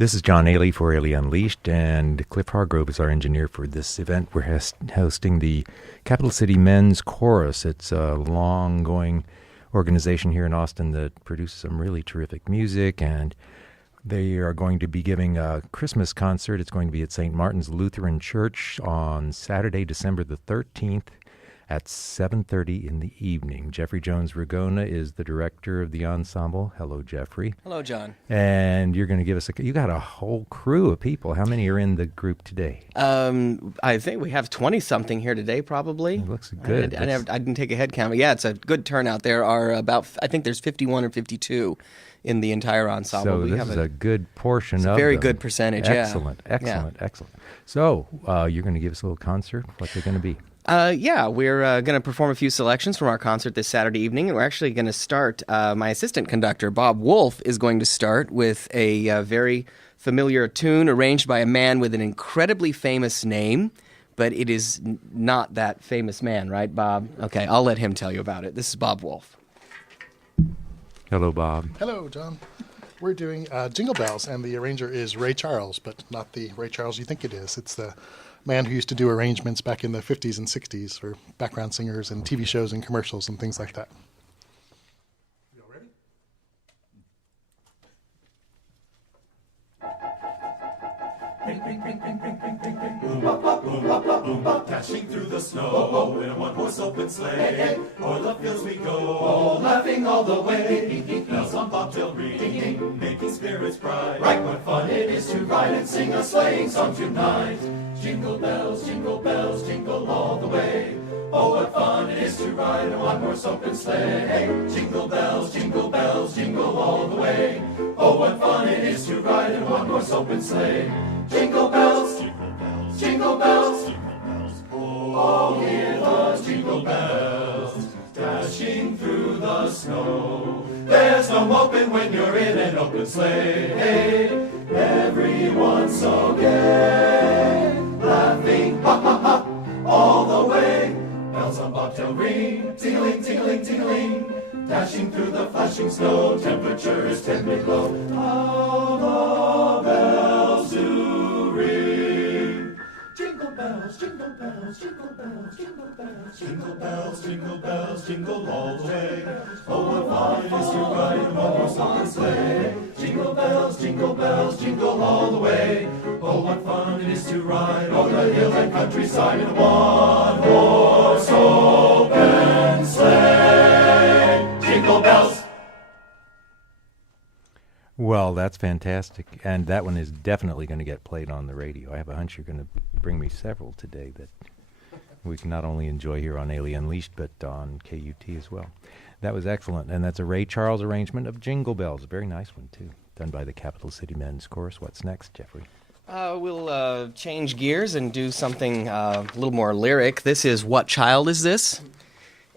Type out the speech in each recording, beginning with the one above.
This is John Aielli for Aielli Unleashed, and Cliff Hargrove is our engineer for this event. We're hosting the Capital City Men's Chorus. It's a long-going organization here in Austin that produces some really terrific music, and they are going to be giving a Christmas concert. It's going to be at St. Martin's Lutheran Church on Saturday, December the 13th at 7:30 in the evening. Jeffrey Jones-Ragona is the director of the ensemble. Hello, Jeffrey. Hello, John. And you're going to give us you got a whole crew of people. How many are in the group today? I think we have 20-something here today, probably. It looks good. I didn't take a head count, but yeah, it's a good turnout. There are I think there's 51 or 52 in the entire ensemble. So this is a good portion of them. Very good percentage, excellent, yeah. Excellent. So you're going to give us a little concert. What's it going to be? We're going to perform a few selections from our concert this Saturday evening, and we're actually going to start. My assistant conductor, Bob Wolf, is going to start with a very familiar tune arranged by a man with an incredibly famous name, but it is not that famous man, right, Bob? Okay, I'll let him tell you about it. This is Bob Wolf. Hello, Bob. Hello, John. We're doing Jingle Bells, and the arranger is Ray Charles, but not the Ray Charles you think it is. It's the man who used to do arrangements back in the 50s and 60s for background singers and TV shows and commercials and things like that. You all ready? Ring, ring, ring, ring, ring, ring, ring, ring. Boom, bop, bop, boom, bop, bop, boom, bop. Dashing through the snow in a one-horse open sleigh. O'er the fields we go, laughing all the way. Bells on bobtail ring, making spirits bright. Right, what fun it is to ride and sing a sleighing song tonight. Jingle bells, jingle all the way. Oh, what fun it is to ride in a one-horse open sleigh. Jingle bells, jingle all the way. Oh, what fun it is to ride in a one-horse open sleigh. Jingle bells, jingle bells. Oh, hear those jingle bells dashing through the snow. There's no moping when you're in an open sleigh. Everyone's so gay, laughing, ha ha ha, all the way. Bells on bobtail ring, ting-a-ling, ting-a-ling, ting-a-ling, dashing through the flashing snow. Temperature is 10 below. How the bells do ring. Jingle bells, jingle bells, jingle bells, jingle bells, jingle bells, jingle bells, jingle all the way. Oh, what fun it is to ride in a one-horse open sleigh. Jingle bells, jingle all the way. Oh, what fun it is to ride over the hill and countryside in a one-horse open sleigh. Jingle bells. Well, that's fantastic, and that one is definitely going to get played on the radio. I have a hunch you're going to bring me several today that we can not only enjoy here on Aielli Unleashed, but on KUT as well. That was excellent, and that's a Ray Charles arrangement of Jingle Bells, a very nice one, too, done by the Capital City Men's Chorus. What's next, Jeffrey? We'll change gears and do something a little more lyric. This is What Child Is This?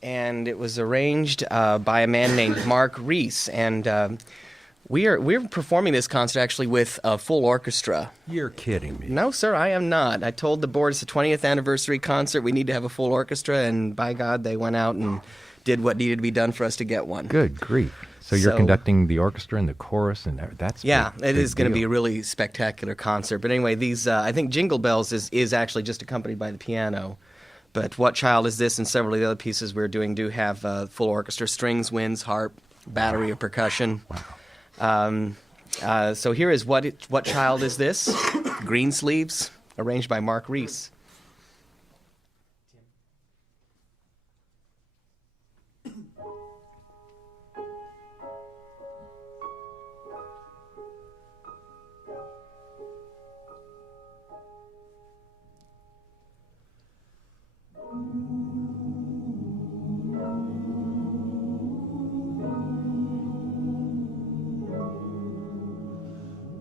And it was arranged by a man named Mark Reese, and we're performing this concert actually with a full orchestra. You're kidding me. No, sir, I am not. I told the board it's the 20th anniversary concert. We need to have a full orchestra, and by God, they went out and did what needed to be done for us to get one. Good grief. So you're conducting the orchestra and the chorus, and that's it is going to be a really spectacular concert. But anyway, these I think Jingle Bells is actually just accompanied by the piano. But What Child Is This? And several of the other pieces we're doing do have full orchestra, strings, winds, harp, battery of percussion. Wow. So here is What Child Is This? Greensleeves, arranged by Mark Reese.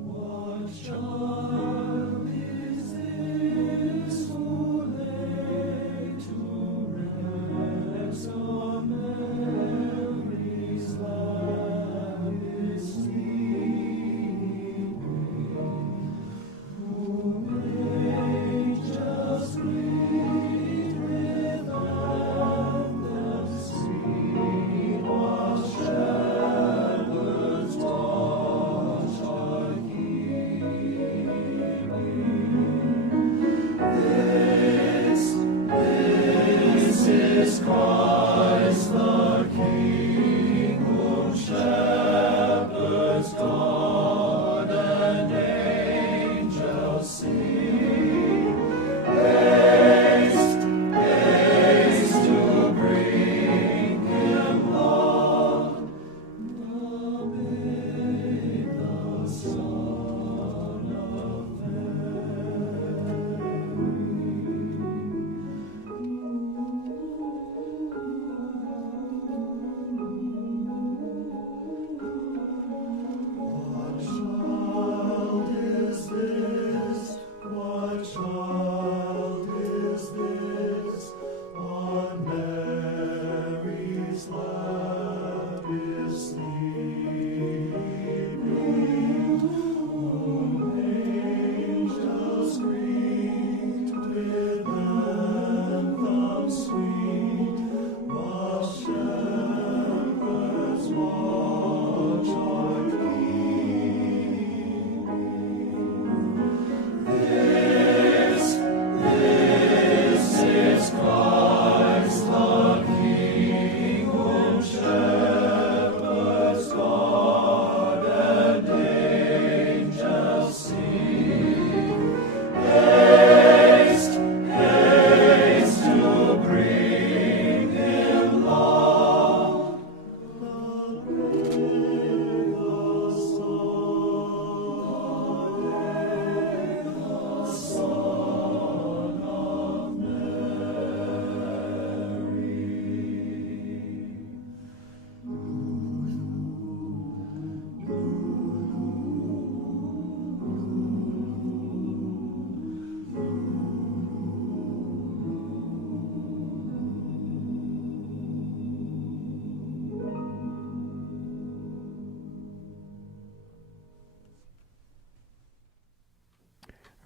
What child is this?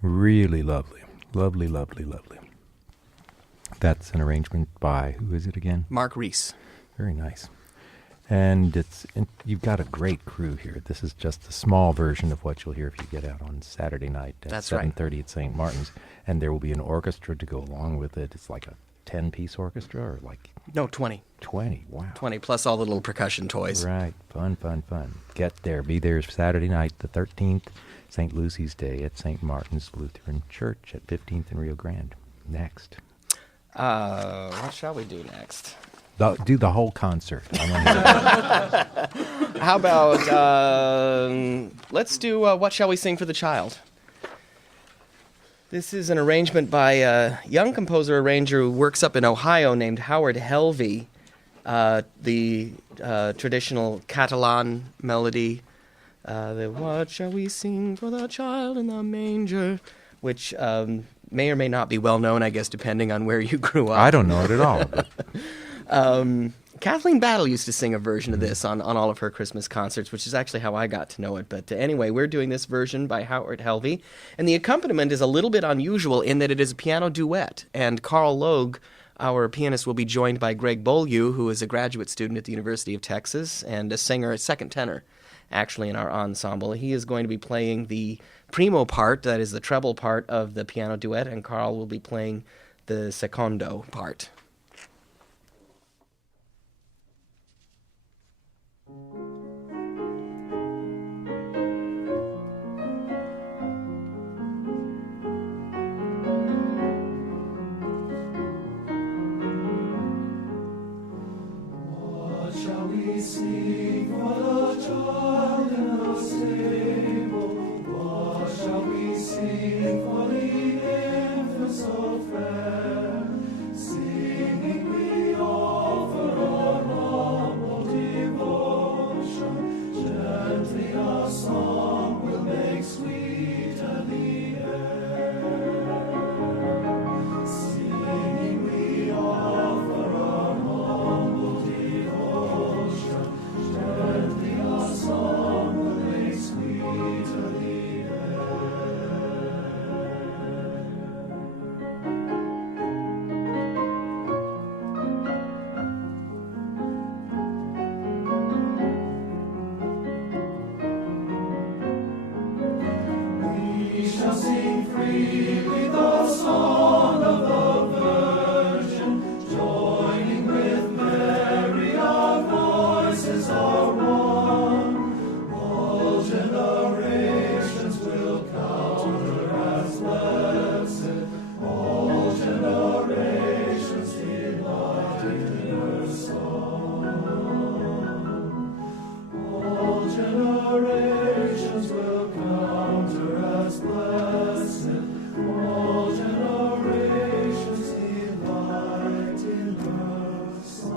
Really lovely. Lovely, lovely, lovely. That's an arrangement by, who is it again? Mark Reese. Very nice. And you've got a great crew here. This is just a small version of what you'll hear if you get out on Saturday night at That's right. 7:30 at St. Martin's. And there will be an orchestra to go along with it. It's like a 10-piece orchestra or like No, 20. 20. Wow. 20, plus all the little percussion toys. Right. Fun, fun, fun. Get there. Be there Saturday night, the 13th, St. Lucy's Day at St. Martin's Lutheran Church at 15th and Rio Grande. Next. What shall we do next? Do the whole concert. I wanna hear How about, let's do What Shall We Sing for the Child? This is an arrangement by a young composer-arranger who works up in Ohio named Howard Helvey. The traditional Catalan melody, the What Shall We Sing for the Child in the Manger, which may or may not be well known, I guess, depending on where you grew up. I don't know it at all. But Kathleen Battle used to sing a version of this on all of her Christmas concerts, which is actually how I got to know it. But anyway, we're doing this version by Howard Helvey. And the accompaniment is a little bit unusual in that it is a piano duet. And Carl Logue, our pianist, will be joined by Greg Beaulieu, who is a graduate student at the University of Texas and a singer, a second tenor, actually, in our ensemble. He is going to be playing the primo part, that is the treble part of the piano duet, and Carl will be playing the secondo part. Sing for the child in the stable. What shall we sing for the infant so fair? Singing we offer our humble devotion. Gently a song will make sweeter the air. Singing we offer our humble devotion. Gently a song will make sweeter the air. We shall sing freely the song of the Virgin, joining with Mary, our voices are one. All generations will count her as blessed. All generations delight in her song. All generations will count her as blessed. All generations delight in her song.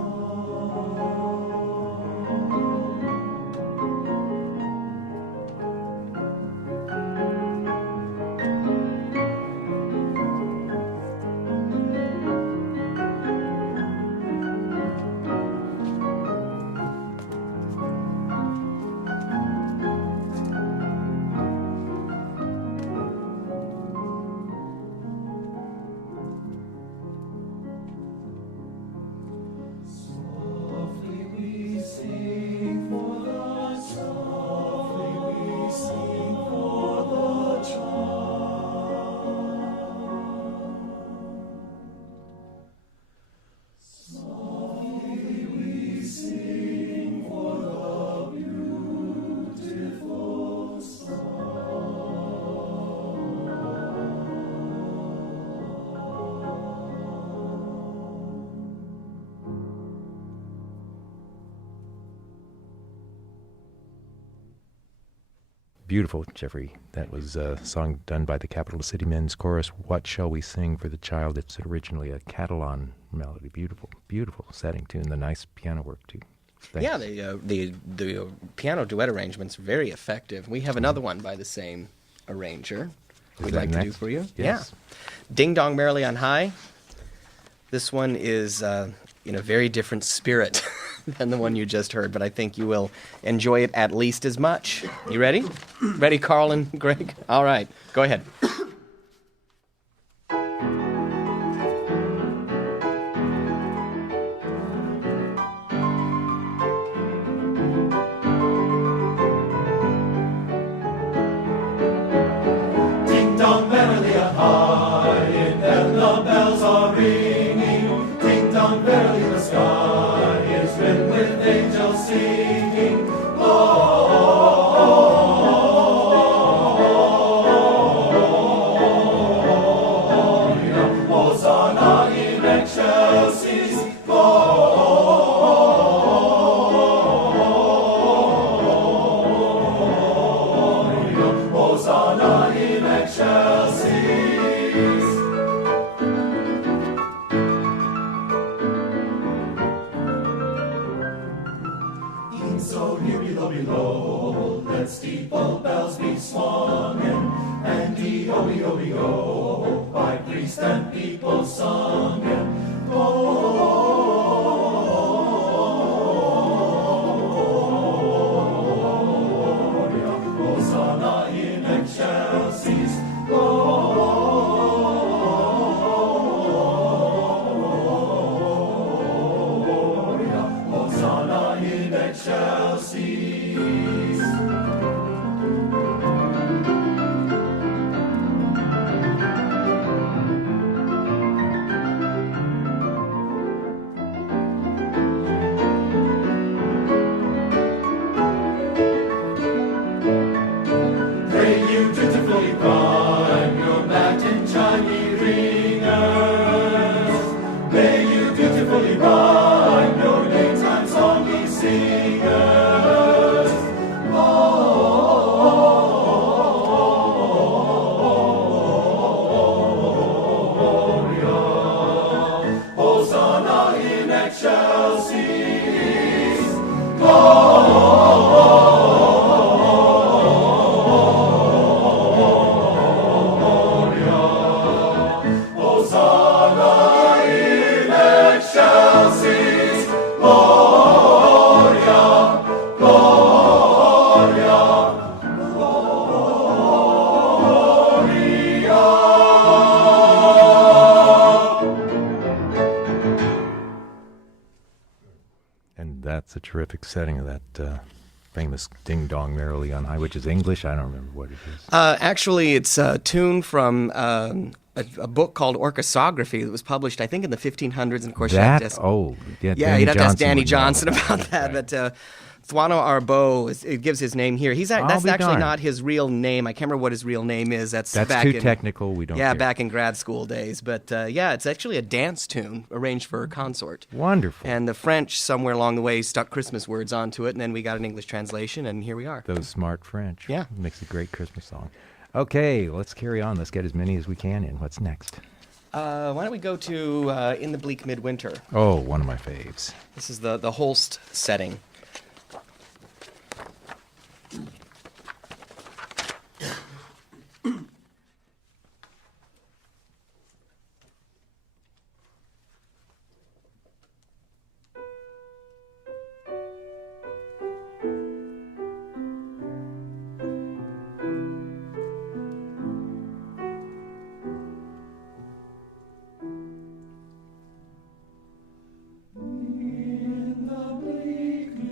Softly we sing for the softly we sing for the child. Softly we sing for the beautiful song. Beautiful, Jeffrey. That was a song done by the Capital City Men's Chorus. What Shall We Sing for the Child? It's originally a Catalan melody. Beautiful, beautiful setting tune. The nice piano work too. Thanks. Yeah, the piano duet arrangement's very effective. We have another one by the same arranger Is we'd that like to do next? for you. Yes. Yeah. Ding Dong Merrily on High. This one is in a very different spirit than the one you just heard, but I think you will enjoy it at least as much. You ready? Ready, Carl and Greg? All right, go ahead. in excelsis. In so near below, let steeple bells be swung and D-O-E-O-E-O, by priest and people sung. Gloria, Hosanna in excelsis, Gloria, Hosanna in excelsis. Pray you dutifully prime your matin chimey ringers. May you dutifully rhyme your daytime songy singers. Gloria, Hosanna in excelsis. Hosanna in excelsis, Gloria, Gloria, And that's a terrific setting of that famous Ding Dong Merrily on High, which is English. I don't remember what it is. Actually, it's a tune from a book called Orchesography that was published, I think, in the 1500s. And of course, That? yeah, Oh, yeah. yeah, Danny you'd have to ask Johnson Danny would know Johnson that. about that. Right. But Thuano Arbeau, it gives his name here. That's be actually darned. not his real name. I can't remember what his real name is. That's back too in, technical. We don't Yeah, care. back in grad school days. But yeah, it's actually a dance tune arranged for consort. Wonderful. And the French, somewhere along the way, stuck Christmas words onto it, and then we got an English translation, and here we are. Those smart French. Yeah. Makes a great Christmas song. Okay, let's carry on. Let's get as many as we can in. What's next? Why don't we go to In the Bleak Midwinter? Oh, one of my faves. This is the Holst setting. In the bleak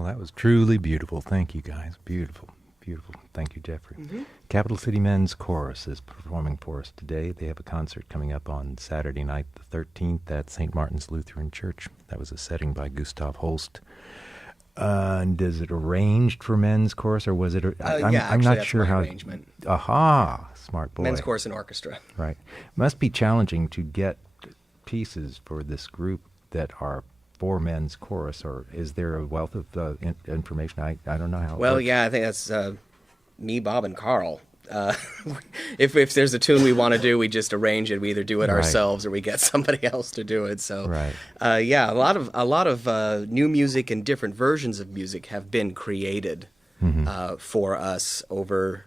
Well, that was truly beautiful. Thank you, guys. Beautiful, beautiful. Thank you, Jeffrey. Capital City Men's Chorus is performing for us today. They have a concert coming up on Saturday night, the 13th, at St. Martin's Lutheran Church. That was a setting by Gustav Holst. And is it arranged for men's chorus, or was it? I'm not that's sure my how. arrangement. Aha, smart boy. Men's chorus and orchestra. Right. Must be challenging to get pieces for this group that are for men's chorus, or is there a wealth of information? I don't know how. Well, it works. yeah, I think that's me, Bob, and Carl. If there's a tune we want to do, we just arrange it. We either do it Right. ourselves or we get somebody else to do it. So, Right. yeah, a lot of new music and different versions of music have been created for us over,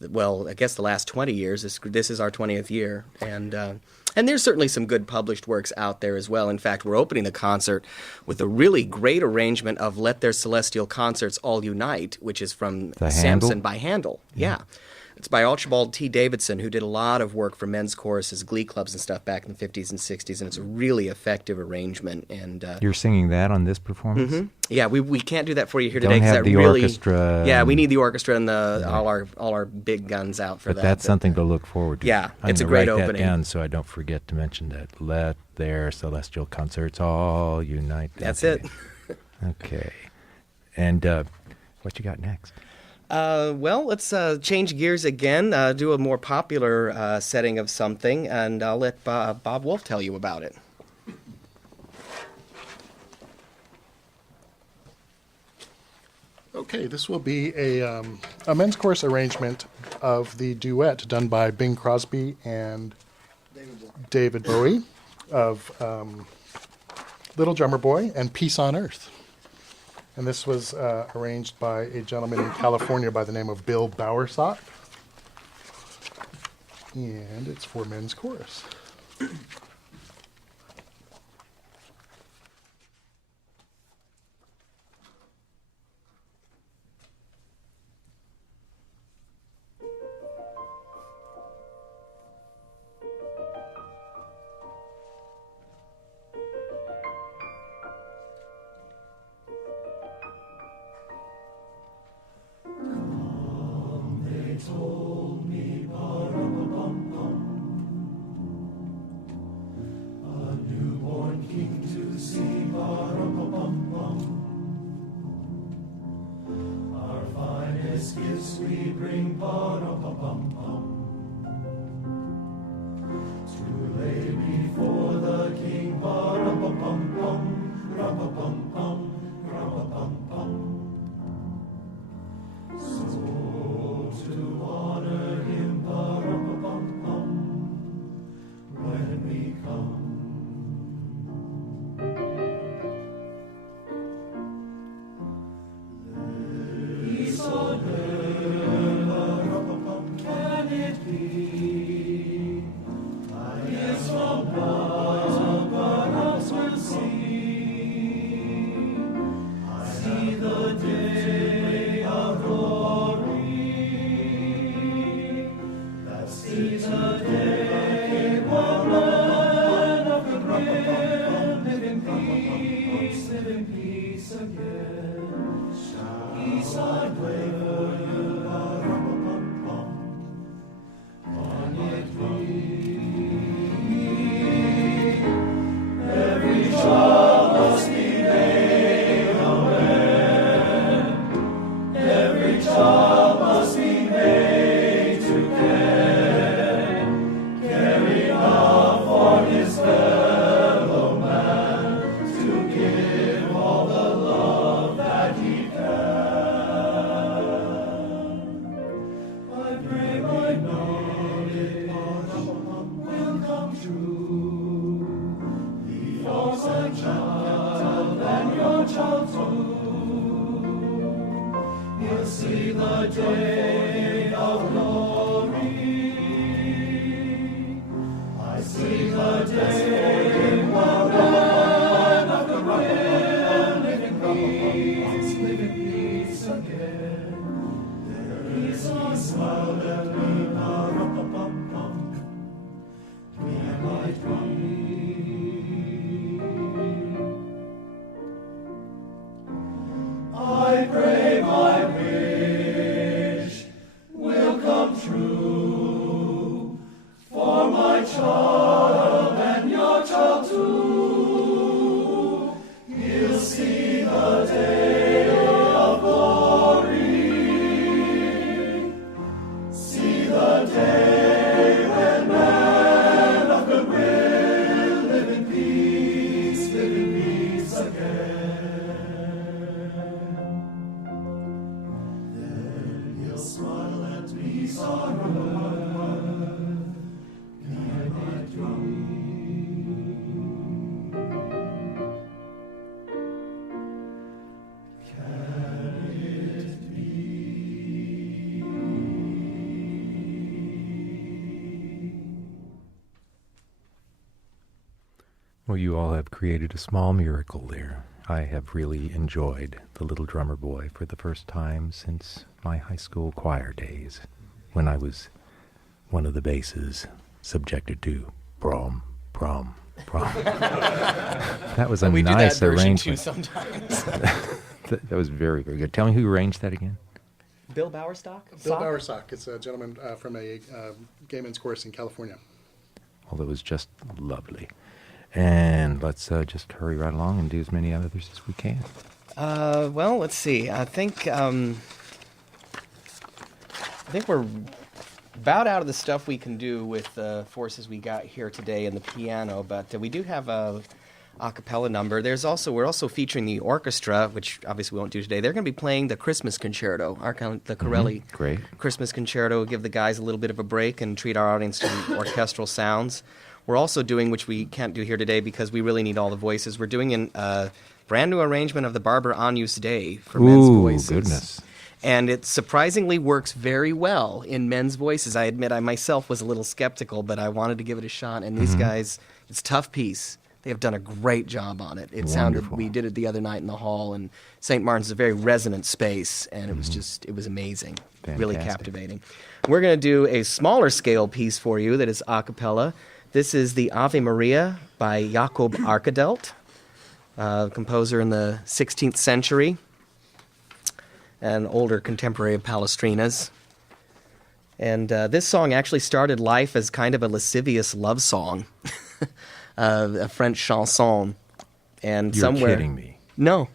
well, I guess the last 20 years. This is our 20th year, and there's certainly some good published works out there as well. In fact, we're opening the concert with a really great arrangement of "Let Their Celestial Concerts All Unite," which is from The Samson Handel? by Handel. Yeah. It's by Archibald T. Davidson, who did a lot of work for men's choruses, glee clubs, and stuff back in the 50s and 60s, and it's a really effective arrangement. And You're singing that on this performance? yeah, we can't do that for you here Don't today have that the really, orchestra Yeah, we and- need the orchestra and all our big guns out for But that. that's something to look forward to. Yeah, I'm it's a gonna great write opening. that down so I don't forget to mention that. Let their celestial concerts all unite. That's Okay. it. Okay. And what you got next? Well, let's change gears again, do a more popular setting of something, and I'll let Bob Wolf tell you about it. Okay, this will be a men's chorus arrangement of the duet done by Bing Crosby and David Bowie of Little Drummer Boy and Peace on Earth. And this was arranged by a gentleman in California by the name of Bill Bowersock. And it's for men's chorus. Gifts we bring, ba-da-ba-bum-bum, to lay before the King, ba-da-ba-bum-bum, ra-ba-bum-bum, ra-ba-bum-bum. So to honor him, ba-da-ba-bum-bum, when we come. Peace on earth, can it be? My ears from above, perhaps will see. I see the day of glory. That's the day when men of the grim live in peace again. Peace I pray for you, ba-da-ba-bum-bum, can it be? Every child must be made aware. Every child must be made to care, caring out for his fellow man, to give all the love that he can. I pray my knowledge will come true. Yours and child, and your child too, will see the day of glory. I see the day when men of the realm live in peace again. There is a smile that we ba-da-ba-bum-bum, can might be. Well, you all have created a small miracle there. I have really enjoyed The Little Drummer Boy for the first time since my high school choir days, when I was one of the basses subjected to brom, brom, brom. That was a We nice do that version too arrangement. sometimes. That was very, very good. Tell me who arranged that again? Bill Bowerstock? Bill Bowersock is a gentleman from a gay men's chorus in California. Well, it was just lovely. And let's just hurry right along and do as many others as we can. Well, let's see. I think we're about out of the stuff we can do with the forces we got here today in the piano, but we do have a cappella number. We're also featuring the orchestra, which obviously we won't do today. They're going to be playing the Christmas Concerto, the Corelli Great. Christmas Concerto. Give the guys a little bit of a break and treat our audience to orchestral sounds. We're also doing, which we can't do here today because we really need all the voices, we're doing a brand new arrangement of the Barber Agnus Dei for men's voices. Goodness. And it surprisingly works very well in men's voices. I admit I myself was a little skeptical, but I wanted to give it a shot. And these guys, it's a tough piece. They have done a great job on it. It sounded, we did it the other night in the hall, and St. Martin's is a very resonant space, and it was amazing. Really Fantastic. captivating. We're going to do a smaller scale piece for you that is a cappella. This is the Ave Maria by Jacob Arkadelt, composer in the 16th century, an older contemporary of Palestrina's. And this song actually started life as kind of a lascivious love song, a French chanson. And You're kidding me. No.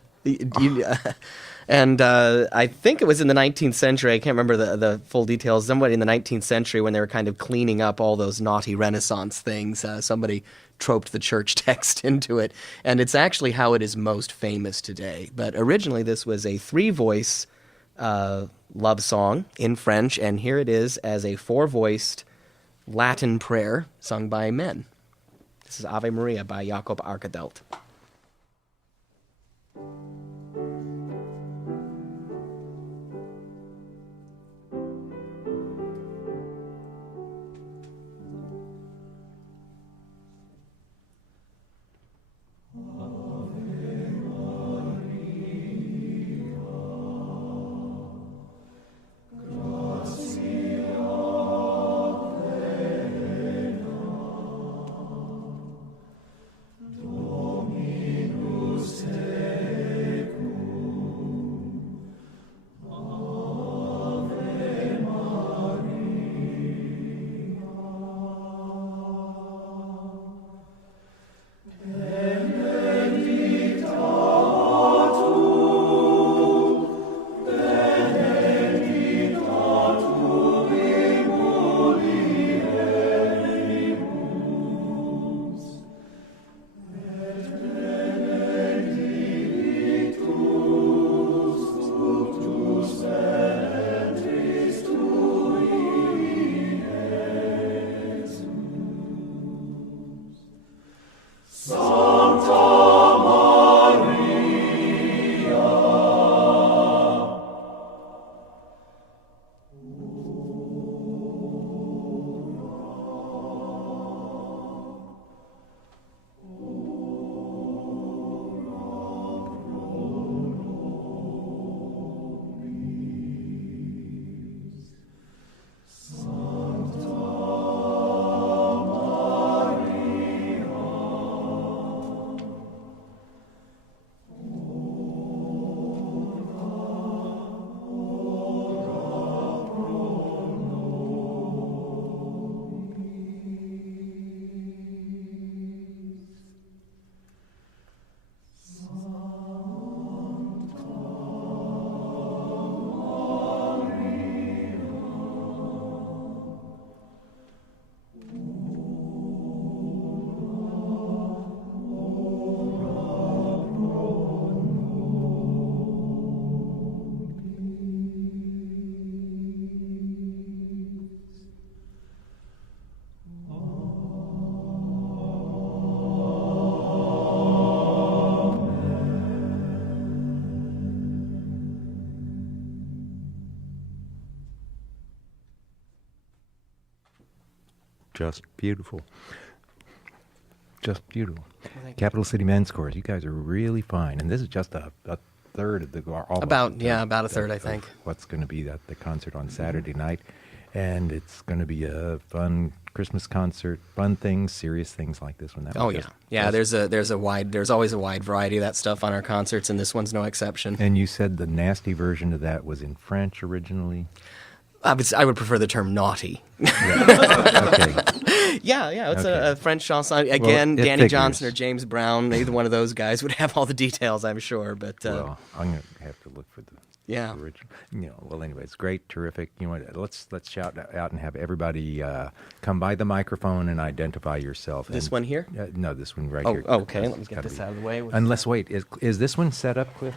And I think it was in the 19th century. I can't remember the full details. Somebody in the 19th century, when they were kind of cleaning up all those naughty Renaissance things, somebody troped the church text into it. And it's actually how it is most famous today. But originally, this was a 3-voice love song in French. And here it is as a 4-voiced Latin prayer sung by men. This is Ave Maria by Jacob Arkadelt. Just beautiful. just beautiful. Capital City Men's Chorus, you guys are really fine. And this is just a third of the almost About a third, I think. What's going to be at the concert on Saturday night, and it's going to be a fun Christmas concert, fun things, serious things like this one. There's always a wide variety of that stuff on our concerts, and this one's no exception. And you said the nasty version of that was in French originally. I would prefer the term naughty. Okay. Yeah, it's Okay. a French chanson. Again, Well, it Danny figures. Johnson or James Brown, either one of those guys would have all the details, I'm sure. But Well, I'm going to have to look for the Yeah. original. Well, anyway, it's great, terrific. You know what? Let's shout out and have everybody come by the microphone and identify yourself. This And- one here? No, this one right Oh, here. okay, let me It's get gotta this be- out of the way. Unless, wait, is this one set up, Cliff?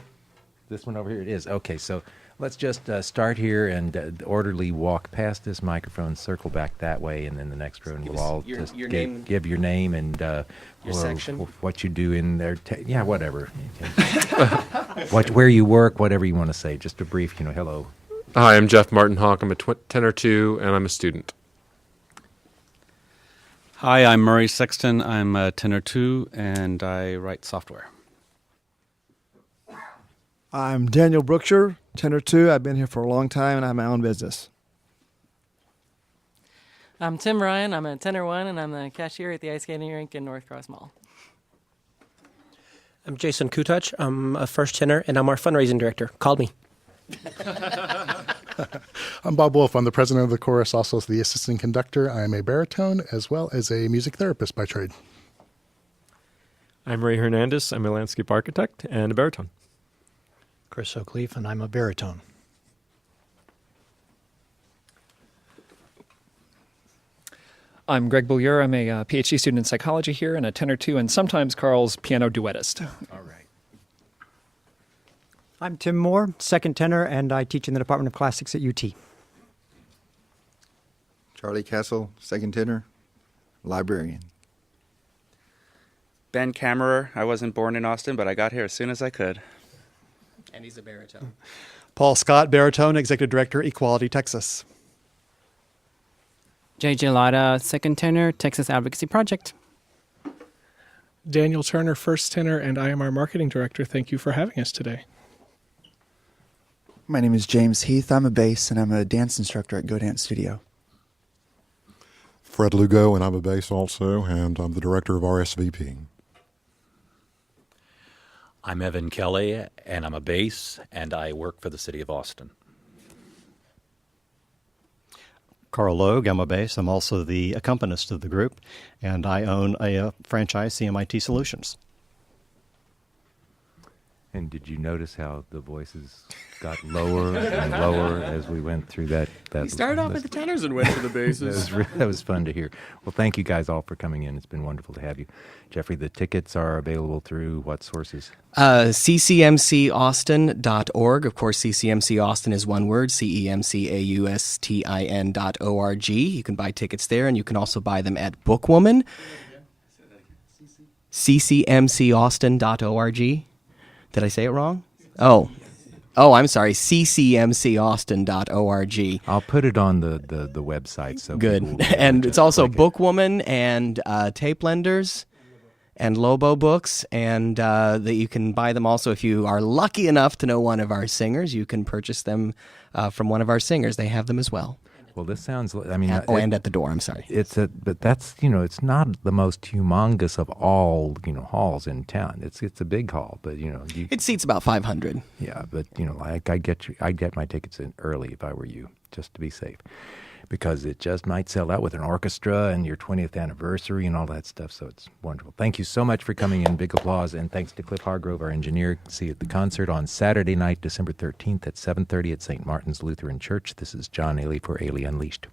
This one over here? It is. Okay, so let's just start here and orderly walk past this microphone, circle back that way, and then the next row, and Give we'll us all your just name. give your name and Your section. what you do in there. Whatever. Where you work, whatever you want to say. Just a brief, hello. Hi, I'm Jeff Martin Hawk. I'm a tenor 2, and I'm a student. Hi, I'm Murray Sexton. I'm a tenor 2, and I write software. I'm Daniel Brookshire, tenor 2. I've been here for a long time, and I have my own business. I'm Tim Ryan. I'm a tenor 1, and I'm the cashier at the ice skating rink in North Cross Mall. I'm Jason Kutach. I'm a first tenor, and I'm our fundraising director. Called me. I'm Bob Wolf. I'm the president of the chorus, also the assistant conductor. I am a baritone as well as a music therapist by trade. I'm Ray Hernandez. I'm a landscape architect and a baritone. Chris O'Cleef, and I'm a baritone. I'm Greg Boulier. I'm a PhD student in psychology here and a tenor 2 and sometimes Carl's piano duettist. All right. I'm Tim Moore, second tenor, and I teach in the Department of Classics at UT. Charlie Castle, second tenor, librarian. Ben Kammerer. I wasn't born in Austin, but I got here as soon as I could. And he's a baritone. Paul Scott, baritone, executive director, Equality Texas. J.J. Latta, second tenor, Texas Advocacy Project. Daniel Turner, first tenor, and I am our marketing director. Thank you for having us today. My name is James Heath. I'm a bass, and I'm a dance instructor at Go Dance Studio. Fred Lugo, and I'm a bass also, and I'm the director of RSVP. I'm Evan Kelly, and I'm a bass, and I work for the city of Austin. Carl Logue, I'm a bass. I'm also the accompanist of the group, and I own a franchise, CMIT Solutions. And did you notice how the voices got lower and lower as we went through that? We started off with the tenors and went to the basses. that was fun to hear. Well, thank you guys all for coming in. It's been wonderful to have you. Jeffrey, the tickets are available through what sources? CCMCaustin.org. Of course, CCMC Austin is one word, CEMCAUSTIN.org. You can buy tickets there, and you can also buy them at Bookwoman. CCMCaustin.org. Did I say it wrong? Oh, I'm sorry. CCMCaustin.org. I'll put it on the website. So good. And it's also Bookwoman and Tape Lenders and Lobo Books, and that you can buy them also if you are lucky enough to know one of our singers. You can purchase them from one of our singers. They have them as well. Well, this sounds. I mean, and at the door. I'm sorry. But that's it's not the most humongous of all halls in town. It's a big hall, but it seats about 500. Yeah, but I'd get my tickets in early if I were you, just to be safe, because it just might sell out with an orchestra and your 20th anniversary and all that stuff. So it's wonderful. Thank you so much for coming in. Big applause, and thanks to Cliff Hargrove, our engineer. See you at the concert on Saturday night, December 13th at 7:30 at St. Martin's Lutheran Church. This is John Aielli for Aielli Unleashed.